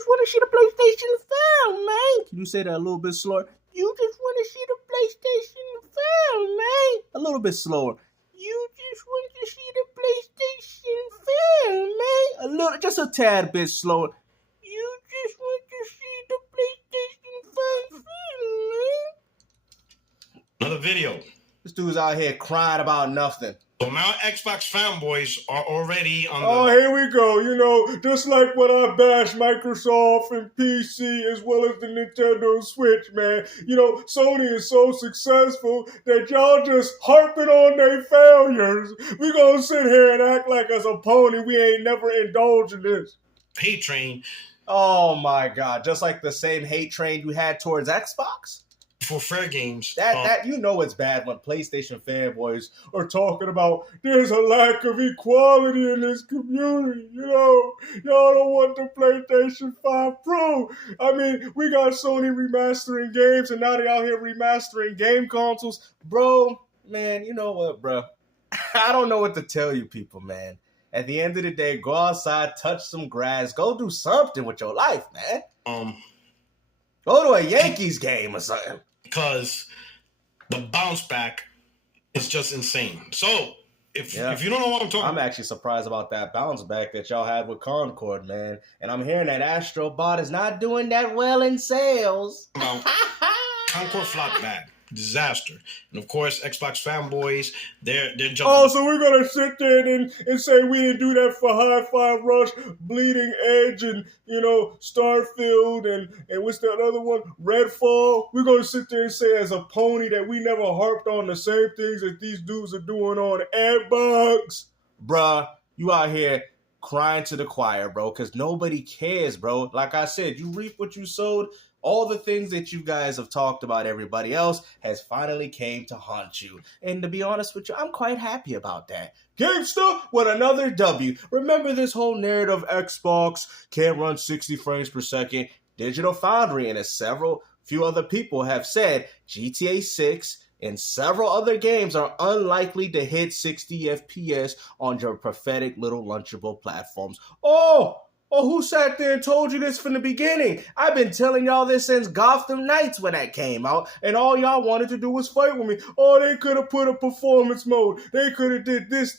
just want to see the PlayStation 5, man. Can you say that a little bit slower? You just want to see the PlayStation 5, man. A little bit slower. You just want to see the PlayStation 5, man. A little, just a tad bit slower. You just want to see the PlayStation 5, man. Another video. This dude's out here crying about nothing. So now Xbox fanboys are already on Oh, here we go. You know, just like when I bash Microsoft and PC as well as the Nintendo Switch, man. You know, Sony is so successful that y'all just harping on their failures. We gonna sit here and act like as a pony we ain't never indulged in this. hate train Oh my God! Just like the same hate train you had towards Xbox. for fair games. That you know it's bad when PlayStation fanboys are talking about there's a lack of equality in this community. You know, y'all don't want the PlayStation 5 Pro. I mean, we got Sony remastering games, and now they out here remastering game consoles. Bro, man, you know what, bro? I don't know what to tell you people, man. At the end of the day, go outside, touch some grass, go do something with your life, man. Go to a Yankees game or something. Because the bounce back is just insane. So if you don't know what I'm talking I'm about, actually surprised about that bounce back that y'all had with Concord, man. And I'm hearing that Astro Bot is not doing that well in sales. Concord flopped bad. Disaster. And of course, Xbox fanboys, they're jumping. Oh, so we're gonna sit there and say we didn't do that for Hi-Fi Rush, Bleeding Edge, and you know Starfield, and what's that other one? Redfall. We're gonna sit there and say as a pony that we never harped on the same things that these dudes are doing on Xbox. Bruh, you out here crying to the choir, bro, because nobody cares, bro. Like I said, you reap what you sowed. All the things that you guys have talked about everybody else has finally came to haunt you. And to be honest with you, I'm quite happy about that. Gangsta with another W. Remember this whole narrative Xbox can't run 60 frames per second. Digital Foundry and few other people have said GTA 6 and several other games are unlikely to hit 60 FPS on your pathetic little lunchable platforms. Oh, who sat there and told you this from the beginning? I've been telling y'all this since Gotham Knights when that came out, and all y'all wanted to do was fight with me. Oh, they could have put a performance mode. They could have did this,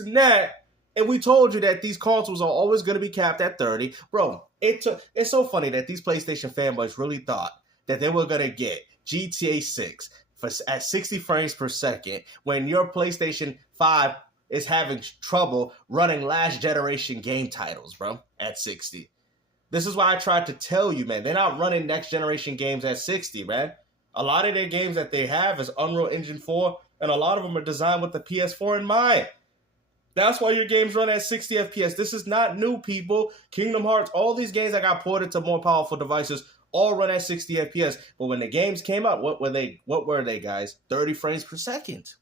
and that. And we told you that these consoles are always going to be capped at 30. Bro, it's so funny that these PlayStation fanboys really thought that they were going to get GTA 6 at 60 frames per second when your PlayStation 5 is having trouble running last generation game titles, bro, at 60. This is why I tried to tell you, man. They're not running next generation games at 60, man. A lot of their games that they have is Unreal Engine 4, and a lot of them are designed with the PS4 in mind. That's why your games run at 60 FPS. This is not new, people. Kingdom Hearts, all these games that got ported to more powerful devices all run at 60 FPS. But when the games came out, what were they, guys? 30 frames per second.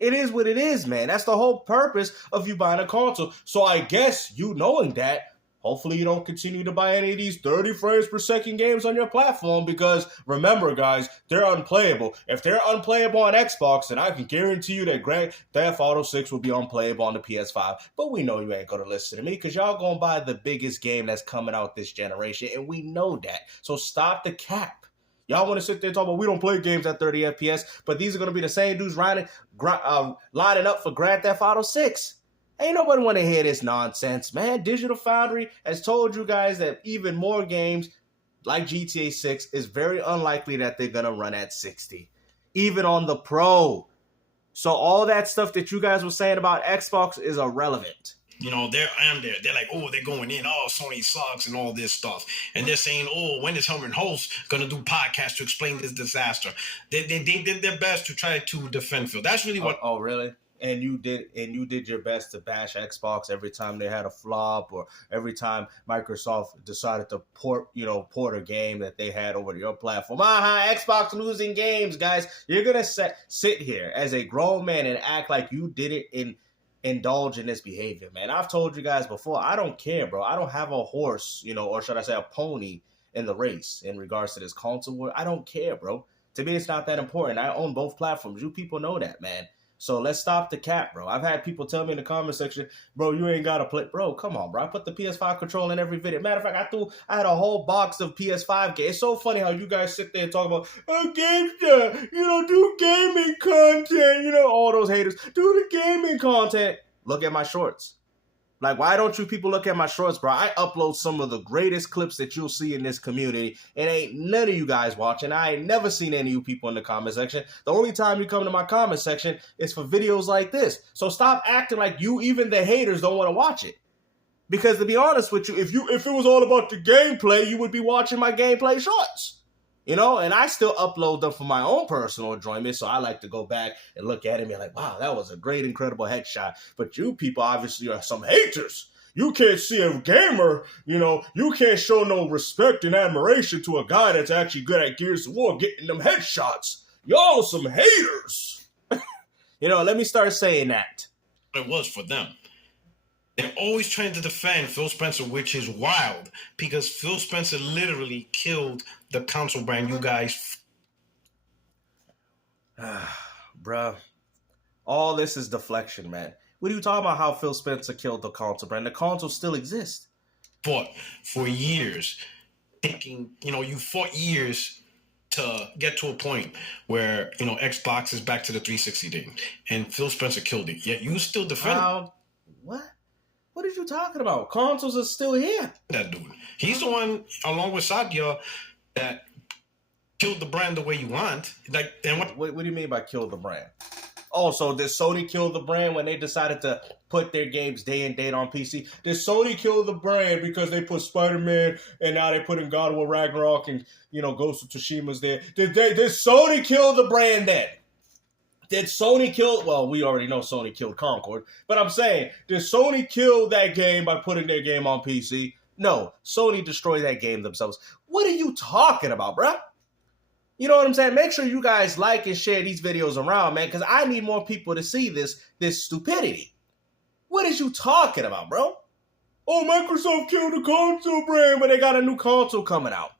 It is what it is, man. That's the whole purpose of you buying a console. So I guess you knowing that, hopefully you don't continue to buy any of these 30 frames per second games on your platform because remember, guys, they're unplayable. If they're unplayable on Xbox, then I can guarantee you that Grand Theft Auto 6 will be unplayable on the PS5. But we know you ain't going to listen to me because y'all going to buy the biggest game that's coming out this generation, and we know that. So stop the cap. Y'all want to sit there and talk about we don't play games at 30 FPS, but these are going to be the same dudes lining up for Grand Theft Auto 6. Ain't nobody want to hear this nonsense, man. Digital Foundry has told you guys that even more games like GTA 6 is very unlikely that they're going to run at 60, even on the Pro. So all that stuff that you guys were saying about Xbox is irrelevant. you know, they're like, oh, they're going in, oh, Sony sucks and all this stuff. And they're saying, oh, when is Herman Host going to do podcasts to explain this disaster? They did their best to try to defend Phil. That's really what. Oh, really? And you did your best to bash Xbox every time they had a flop or every time Microsoft decided to port a game that they had over to your platform. Xbox losing games, guys. You're going to sit here as a grown man and act like you did it and indulge in this behavior, man. I've told you guys before, I don't care, bro. I don't have a horse, or should I say a pony in the race in regards to this console war. I don't care, bro. To me, it's not that important. I own both platforms. You people know that, man. So let's stop the cap, bro. I've had people tell me in the comment section, bro, you ain't got to play. Bro, come on, bro. I put the PS5 controller in every video. Matter of fact, I had a whole box of PS5 games. It's so funny how you guys sit there and talk about, oh, GameStar, do gaming content, all those haters. Do the gaming content. Look at my shorts. Like, why don't you people look at my shorts, bro? I upload some of the greatest clips that you'll see in this community, and ain't none of you guys watching. I ain't never seen any of you people in the comment section. The only time you come to my comment section is for videos like this. So stop acting like you, even the haters, don't want to watch it. Because to be honest with you, if it was all about the gameplay, you would be watching my gameplay shorts. And I still upload them for my own personal enjoyment, so I like to go back and look at it and be like, wow, that was a great, incredible headshot. But you people obviously are some haters. You can't see a gamer, you can't show no respect and admiration to a guy that's actually good at Gears of War getting them headshots. Y'all are some haters. Let me start saying that. It was for them. They're always trying to defend Phil Spencer, which is wild, because Phil Spencer literally killed the console brand you guys. Bruh, all this is deflection, man. What are you talking about how Phil Spencer killed the console brand? The console still exists. Fought for years, thinking, you fought years to get to a point where, Xbox is back to the 360 thing, and Phil Spencer killed it. Yet you still defend What? What are you talking about? Consoles are still here. That dude. He's the one, along with Satya, that killed the brand the way you want. What do you mean by kill the brand? Oh, so did Sony kill the brand when they decided to put their games day and date on PC? Did Sony kill the brand because they put Spider-Man and now they're putting God of War Ragnarok and, Ghost of Tsushima's there? Did Sony kill the brand then? Did Sony kill... Well, we already know Sony killed Concord. But I'm saying, did Sony kill that game by putting their game on PC? No. Sony destroyed that game themselves. What are you talking about, bruh? You know what I'm saying? Make sure you guys like and share these videos around, man, because I need more people to see this stupidity. What is you talking about, bro? Oh, Microsoft killed the console brand when they got a new console coming out.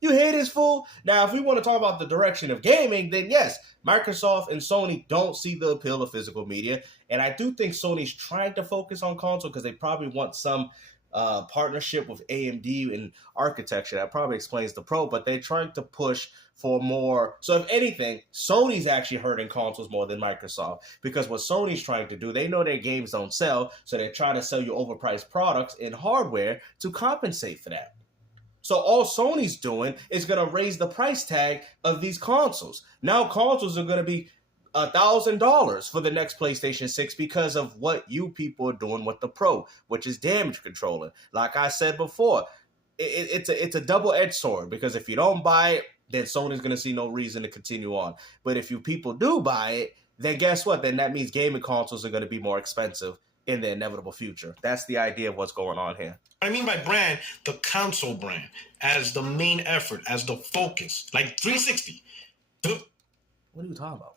You hear this, fool? Now, if we want to talk about the direction of gaming, then yes, Microsoft and Sony don't see the appeal of physical media. And I do think Sony's trying to focus on console because they probably want some partnership with AMD and architecture. That probably explains the Pro, but they're trying to push for more. So if anything, Sony's actually hurting consoles more than Microsoft, because what Sony's trying to do, they know their games don't sell, so they're trying to sell you overpriced products in hardware to compensate for that. So all Sony's doing is going to raise the price tag of these consoles. Now consoles are going to be $1,000 for the next PlayStation 6 because of what you people are doing with the Pro, which is damage controlling. Like I said before, it's a double-edged sword, because if you don't buy it, then Sony's going to see no reason to continue on. But if you people do buy it, then guess what? Then that means gaming consoles are going to be more expensive in the inevitable future. That's the idea of what's going on here. I mean by brand, the console brand, as the main effort, as the focus, like 360. What are you talking about?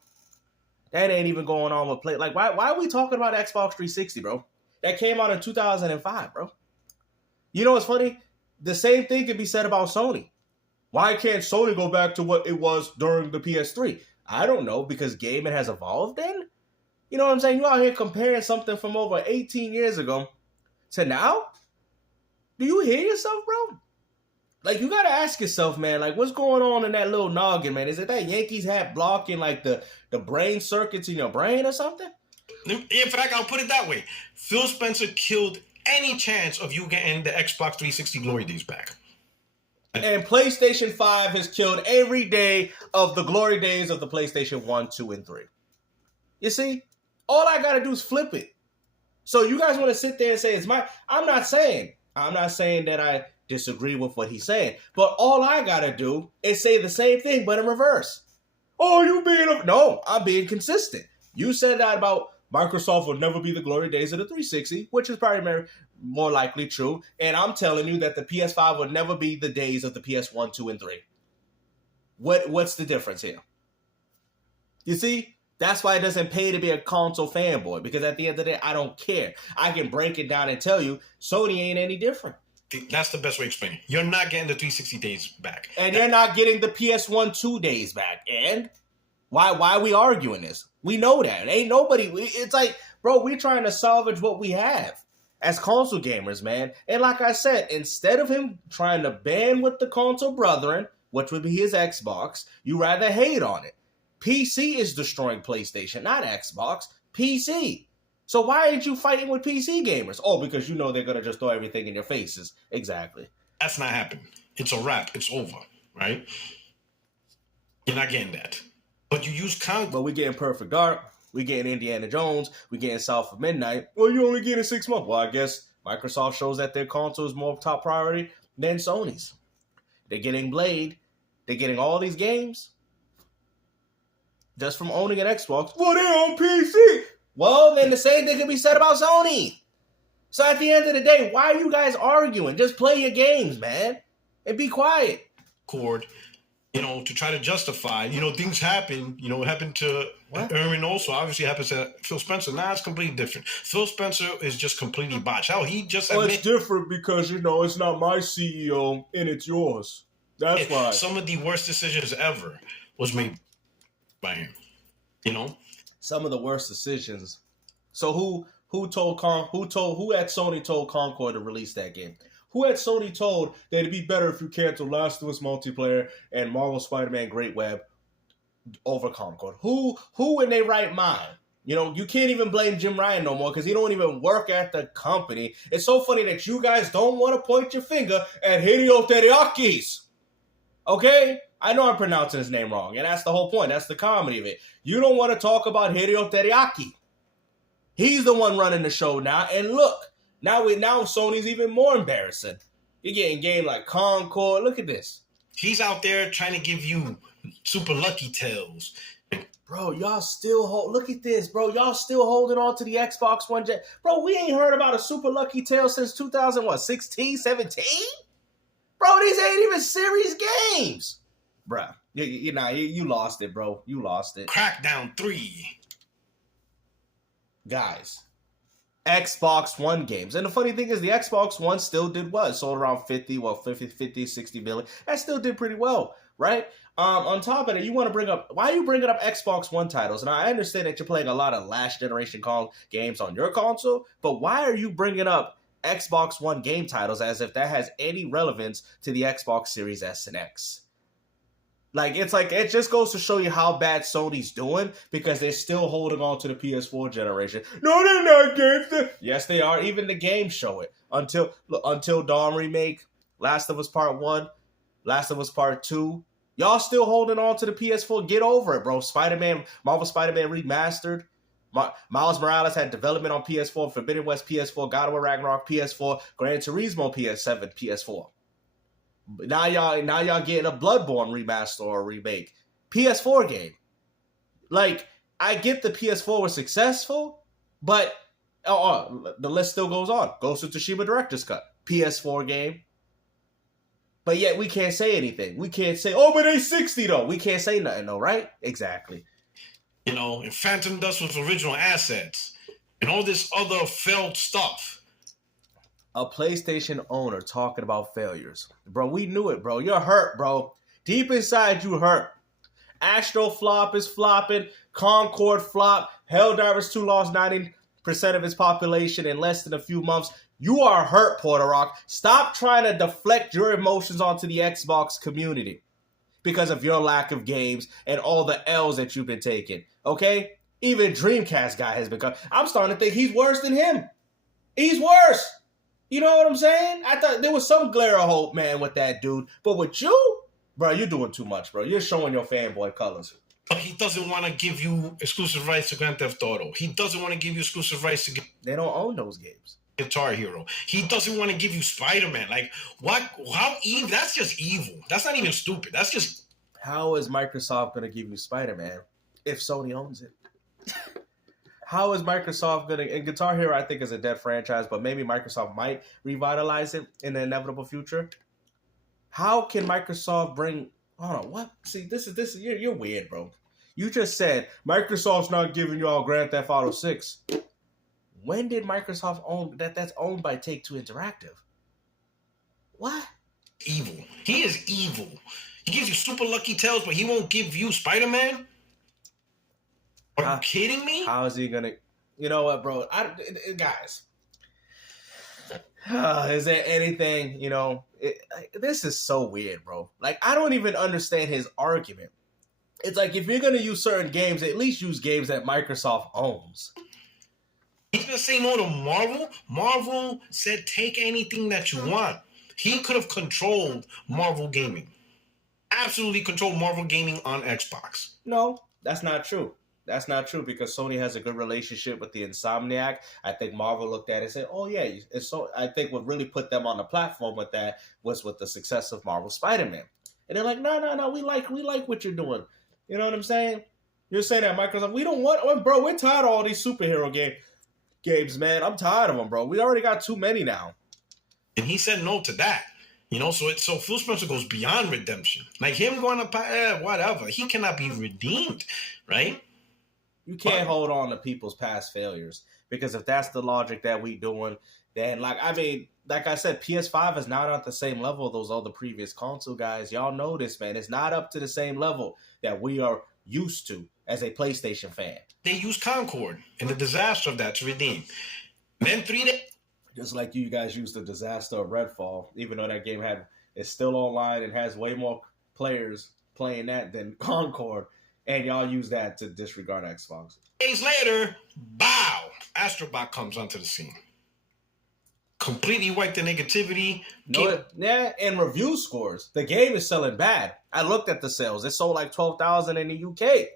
That ain't even going on with play. Like, why are we talking about Xbox 360, bro? That came out in 2005, bro. You know what's funny? The same thing can be said about Sony. Why can't Sony go back to what it was during the PS3? I don't know, because gaming has evolved then? You know what I'm saying? You out here comparing something from over 18 years ago to now? Do you hear yourself, bro? Like, you gotta ask yourself, man, like, what's going on in that little noggin, man? Is it that Yankees hat blocking, like, the brain circuits in your brain or something? In fact, I'll put it that way. Phil Spencer killed any chance of you getting the Xbox 360 glory days back. And PlayStation 5 has killed every day of the glory days of the PlayStation 1, 2, and 3. You see? All I gotta do is flip it. So you guys want to sit there and say it's my... I'm not saying that I disagree with what he's saying, but all I gotta do is say the same thing, but in reverse. Oh, you being... No, I'm being consistent. You said that about Microsoft will never be the glory days of the 360, which is probably more likely true. And I'm telling you that the PS5 will never be the days of the PS1, 2, and 3. What's the difference here? You see? That's why it doesn't pay to be a console fanboy, because at the end of the day, I don't care. I can break it down and tell you, Sony ain't any different. That's the best way to explain it. You're not getting the 360 days back. And you're not getting the PS1, 2 days back. And Why are we arguing this? We know that. Ain't nobody. It's like, bro, we trying to salvage what we have as console gamers, man. And like I said, instead of him trying to band with the console brethren, which would be his Xbox, you rather hate on it. PC is destroying PlayStation, not Xbox. PC. So why ain't you fighting with PC gamers? Oh, because you know they're going to just throw everything in your faces. Exactly. That's not happening. It's a wrap. It's over, right? You're not getting that. But you use Concord. But we getting Perfect Dark. We getting Indiana Jones. We getting South of Midnight. Well, you only getting 6 months. Well, I guess Microsoft shows that their console is more top priority than Sony's. They're getting Blade. They're getting all these games just from owning an Xbox. Well, they're on PC. Well, then the same thing can be said about Sony. So at the end of the day, why are you guys arguing? Just play your games, man, and be quiet. To try to justify, things happen. It happened to Erwin also. Obviously, it happens to Phil Spencer. Now it's completely different. Phil Spencer is just completely botched. Hell, he just it's different because, it's not my CEO and it's yours. That's why. Some of the worst decisions ever was made by him. Some of the worst decisions. So who at Sony told Concord to release that game? Who had Sony told that it'd be better if you canceled Last of Us multiplayer and Marvel Spider-Man Great Web over Concord? Who in their right mind? You can't even blame Jim Ryan no more because he don't even work at the company. It's so funny that you guys don't want to point your finger at Hideo Teriakis. Okay? I know I'm pronouncing his name wrong, and that's the whole point. That's the comedy of it. You don't want to talk about Hideo Teriaki. He's the one running the show now, and look, now Sony's even more embarrassing. You're getting games like Concord. Look at this. He's out there trying to give you super lucky tales. Bro, y'all still look at this, bro. Y'all still holding on to the Xbox One. Bro, we ain't heard about a super lucky tale since 2016, 17? Bro, these ain't even serious games. Bro, you lost it, bro. You lost it. Crackdown 3. Guys, Xbox One games. And the funny thing is the Xbox One still did well. It sold around 50, 60 million. That still did pretty well, right? On top of it, why are you bringing up Xbox One titles? And I understand that you're playing a lot of last generation games on your console, but why are you bringing up Xbox One game titles as if that has any relevance to the Xbox Series S and X? It just goes to show you how bad Sony's doing because they're still holding on to the PS4 generation. No, they're not games. Yes, they are. Even the games show it. Until Dawn Remake, Last of Us Part 1, Last of Us Part 2. Y'all still holding on to the PS4. Get over it, bro. Marvel Spider-Man Remastered. Miles Morales had development on PS4, Forbidden West PS4, God of War Ragnarok PS4, Gran Turismo PS7, PS4. Now y'all getting a Bloodborne remaster or remake. PS4 game. I get the PS4 was successful, but the list still goes on. Ghost of Tsushima Director's Cut. PS4 game. But yet we can't say anything. We can't say, but they 60 though. We can't say nothing though, right? Exactly. And Phantom Dust was original assets. And all this other failed stuff. A PlayStation owner talking about failures. Bro, we knew it, bro. You're hurt, bro. Deep inside, you hurt. Astro Flop is flopping. Concord flop. Helldivers 2 lost 90% of its population in less than a few months. You are hurt, Puerto Rock. Stop trying to deflect your emotions onto the Xbox community because of your lack of games and all the L's that you've been taking, okay? Even Dreamcast guy has become... I'm starting to think he's worse than him. He's worse. You know what I'm saying? I thought there was some glare of hope, man, with that dude. But with you, bro, you're doing too much, bro. You're showing your fanboy colors. But he doesn't want to give you exclusive rights to Grand Theft Auto. He doesn't want to give you exclusive rights to... They don't own those games. Guitar Hero. He doesn't want to give you Spider-Man. What? How evil? That's just evil. That's not even stupid. That's just... How is Microsoft going to give you Spider-Man if Sony owns it? How is Microsoft going to... And Guitar Hero, I think, is a dead franchise, but maybe Microsoft might revitalize it in the inevitable future. How can Microsoft bring... Hold on, what? See, this is you're weird, bro. You just said Microsoft's not giving y'all Grand Theft Auto 6. When did Microsoft own that? That's owned by Take-Two Interactive. What? Evil. He is evil. He gives you super lucky tales, but he won't give you Spider-Man? you kidding me? How is he gonna? You know what, bro? Guys, is there anything? This is so weird, bro. Like, I don't even understand his argument. It's like, if you're gonna use certain games, at least use games that Microsoft owns. He's gonna say no to Marvel. Marvel said take anything that you want. He could have controlled Marvel gaming. Absolutely controlled Marvel gaming on Xbox. No, that's not true. That's not true, because Sony has a good relationship with the Insomniac. I think Marvel looked at it and said, oh yeah. So I think what really put them on the platform with that was with the success of Marvel Spider-Man. And they're like, no, we like what you're doing. You know what I'm saying? You're saying that Microsoft, we don't want, bro, we're tired of all these superhero games, man. I'm tired of them, bro. We already got too many now. And he said no to that. So Phil Spencer goes beyond redemption. Like him going to whatever. He cannot be redeemed, right? You can't hold on to people's past failures, because if that's the logic that we doing, then like I said, PS5 is not at the same level of those other previous console guys. Y'all know this, man. It's not up to the same level that we are used to as a PlayStation fan. They use Concord and the disaster of that to redeem. Then 3 days. Just like you guys used the disaster of Redfall, even though that game is still online and has way more players playing that than Concord, and y'all use that to disregard Xbox. Days later, bow! Astro Bot comes onto the scene. Completely wiped the negativity. And review scores. The game is selling bad. I looked at the sales. It sold like 12,000 in the UK.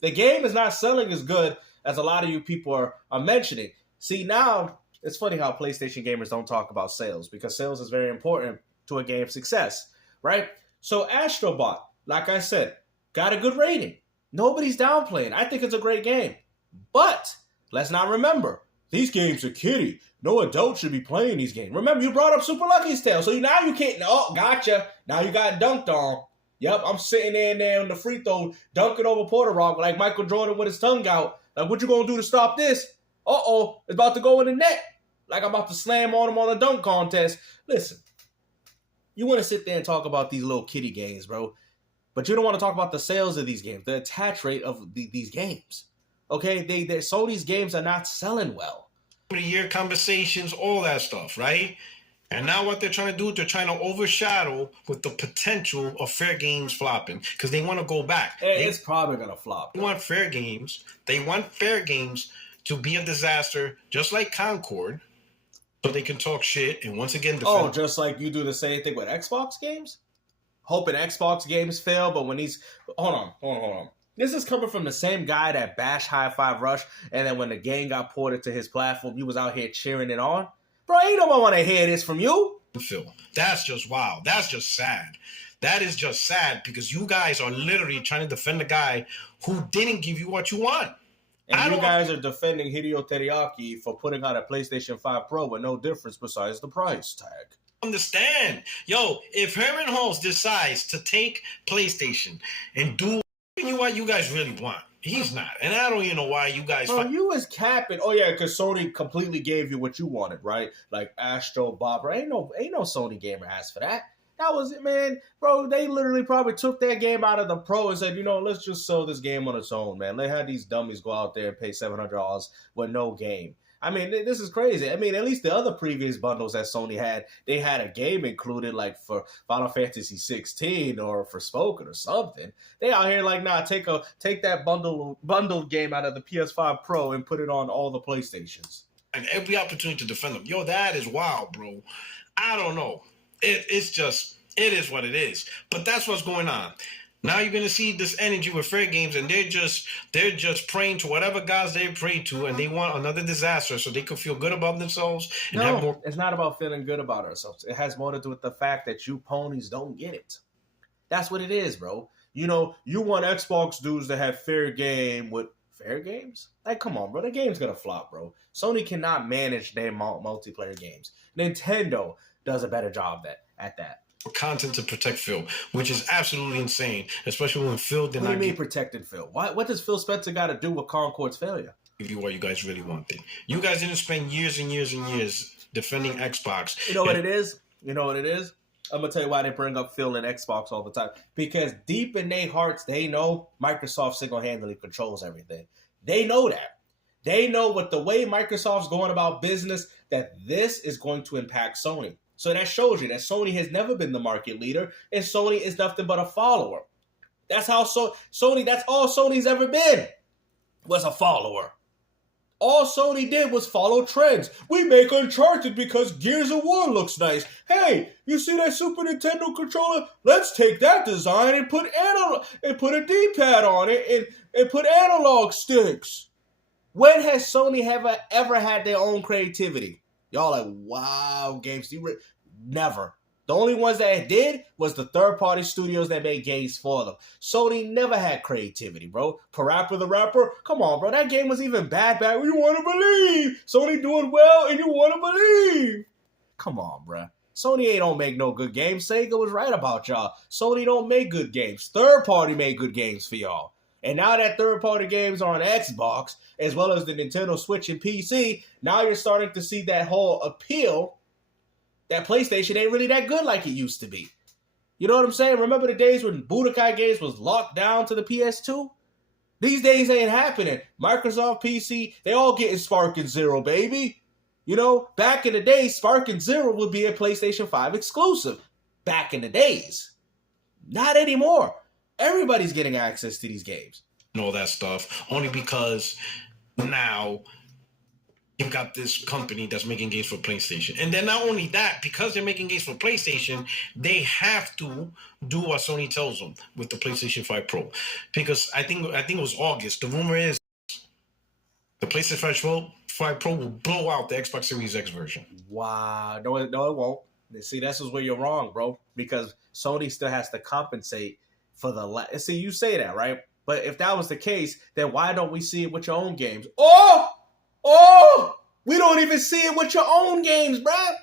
The game is not selling as good as a lot of you people are mentioning. See, now, it's funny how PlayStation gamers don't talk about sales, because sales is very important to a game's success, right? So Astro Bot, like I said, got a good rating. Nobody's downplaying. I think it's a great game. But let's not remember, these games are kiddie. No adult should be playing these games. Remember, you brought up Super Lucky's Tale, so now you can't. Oh, gotcha. Now you got dunked on. Yep, I'm sitting there on the free throw, dunking over Puerto like Michael Jordan with his tongue out. Like, what you gonna do to stop this? Uh-oh, it's about to go in the net. Like, I'm about to slam on him on a dunk contest. Listen, you want to sit there and talk about these little kiddie games, bro, but you don't want to talk about the sales of these games, the attach rate of these games. Okay, Sony's games are not selling well. Year conversations, all that stuff, right? And now what they're trying to do, they're trying to overshadow with the potential of Fair Games flopping, because they want to go back. It's probably going to flop. They want Fair Games. They want Fair Games to be a disaster, just like Concord, so they can talk shit and once again defend. Oh, just like you do the same thing with Xbox games? Hoping Xbox games fail, but when these... Hold on. This is coming from the same guy that bashed Hi-Fi Rush, and then when the game got ported to his platform, you was out here cheering it on? Bro, ain't nobody want to hear this from you. Phil, that's just wow. That's just sad. That is just sad, because you guys are literally trying to defend a guy who didn't give you what you want. And you guys are defending Hideo Teriyaki for putting out a PlayStation 5 Pro with no difference besides the price tag. Understand. Yo, if Herman Hulse decides to take PlayStation and do what you guys really want, he's not. And I don't even know why you guys... Bro, you was capping. Oh, yeah, because Sony completely gave you what you wanted, right? Like Astro Bot. Ain't no Sony gamer asked for that. That was it, man. Bro, they literally probably took that game out of the Pro and said, let's just sell this game on its own, man. Let have these dummies go out there and pay $700 with no game. I mean, this is crazy. I mean, at least the other previous bundles that Sony had, they had a game included, like for Final Fantasy 16 or for Spoken or something. They out here like, nah, take that bundled game out of the PS5 Pro and put it on all the PlayStations. And every opportunity to defend them. Yo, that is wild, bro. I don't know. It is what it is. But that's what's going on. Now you're gonna see this energy with Fair Games, and they're just praying to whatever gods they pray to, and they want another disaster so they can feel good about themselves. And have more. It's not about feeling good about ourselves. It has more to do with the fact that you ponies don't get it. That's what it is, bro. You want Xbox dudes to have fair game with Fair Games? Like, come on, bro. The game's gonna flop, bro. Sony cannot manage their multiplayer games. Nintendo does a better job at that. Content to protect Phil, which is absolutely insane, especially when Phil did not... What do you mean protecting Phil? What does Phil Spencer got to do with Concord's failure? Give you what you guys really wanted. You guys didn't spend years and years and years defending Xbox. You know what it is? I'm going to tell you why they bring up Phil and Xbox all the time. Because deep in their hearts, they know Microsoft single-handedly controls everything. They know that. They know with the way Microsoft's going about business that this is going to impact Sony. So that shows you that Sony has never been the market leader and Sony is nothing but a follower. That's how Sony, that's all Sony's ever been, was a follower. All Sony did was follow trends. We make Uncharted because Gears of War looks nice. Hey, you see that Super Nintendo controller? Let's take that design and put a D-pad on it and put analog sticks. When has Sony ever had their own creativity? Y'all like, wow, games. Never. The only ones that did was the third-party studios that made games for them. Sony never had creativity, bro. Parappa the Rapper? Come on, bro. That game was even bad. You want to believe. Sony doing well and you want to believe. Come on, bro. Sony don't make no good games. Sega was right about y'all. Sony don't make good games. Third-party made good games for y'all. And now that third-party games are on Xbox, as well as the Nintendo Switch and PC, now you're starting to see that whole appeal that PlayStation ain't really that good like it used to be. You know what I'm saying? Remember the days when Budokai games was locked down to the PS2? These days ain't happening. Microsoft PC, they all getting Spark and Zero, baby. You know, back in the day, Spark and Zero would be a PlayStation 5 exclusive. Back in the days. Not anymore. Everybody's getting access to these games. And all that stuff. Only because now you've got this company that's making games for PlayStation. And then not only that, because they're making games for PlayStation, they have to do what Sony tells them with the PlayStation 5 Pro. Because I think it was August. The rumor is the PlayStation 5 Pro will blow out the Xbox Series X version. Wow. No, it won't. See, this is where you're wrong, bro. Because Sony still has to compensate for the... See, you say that, right? But if that was the case, then why don't we see it with your own games? Oh! We don't even see it with your own games, bruh.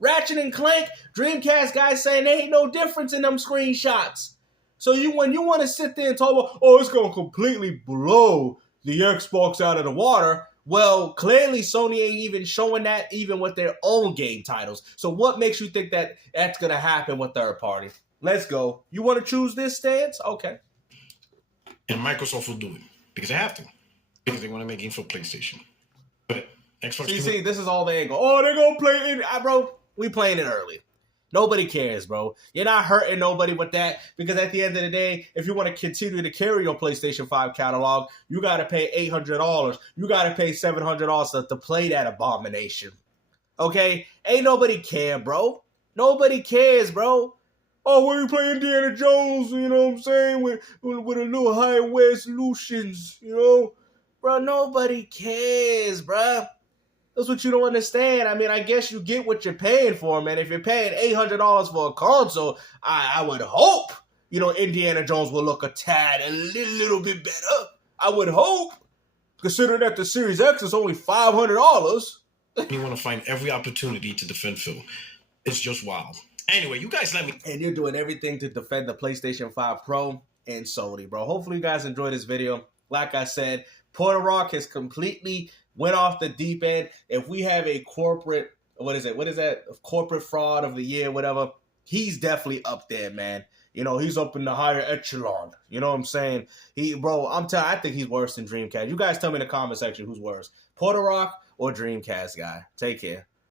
Ratchet and Clank, Dreamcast guys saying there ain't no difference in them screenshots. So when you want to sit there and talk about, it's going to completely blow the Xbox out of the water, well, clearly Sony ain't even showing that even with their own game titles. So what makes you think that that's going to happen with third party? Let's go. You want to choose this stance? Okay. And Microsoft will do it because they have to. Because they want to make games for PlayStation. But Xbox... See, this is all they ain't go. They're going to play it. Bro, we playing it early. Nobody cares, bro. You're not hurting nobody with that because at the end of the day, if you want to continue to carry your PlayStation 5 catalog, you got to pay $800. You got to pay $700 to play that abomination. Okay? Ain't nobody care, bro. Nobody cares, bro. When you play Indiana Jones, you know what I'm saying, with a little higher resolutions, you know? Bro, nobody cares, bro. That's what you don't understand. I mean, I guess you get what you're paying for, man. If you're paying $800 for a console, I would hope, Indiana Jones will look a little bit better. I would hope, considering that the Series X is only $500. You want to find every opportunity to defend Phil. It's just wild. Anyway, you guys let me... And you're doing everything to defend the PlayStation 5 Pro and Sony, bro. Hopefully you guys enjoyed this video. Like I said, Puerto has completely went off the deep end. If we have a corporate, what is that? Corporate fraud of the year, whatever. He's definitely up there, man. He's up in the higher echelon. You know what I'm saying? I think he's worse than Dreamcast. You guys tell me in the comment section who's worse, Puerto or Dreamcast guy. Take care.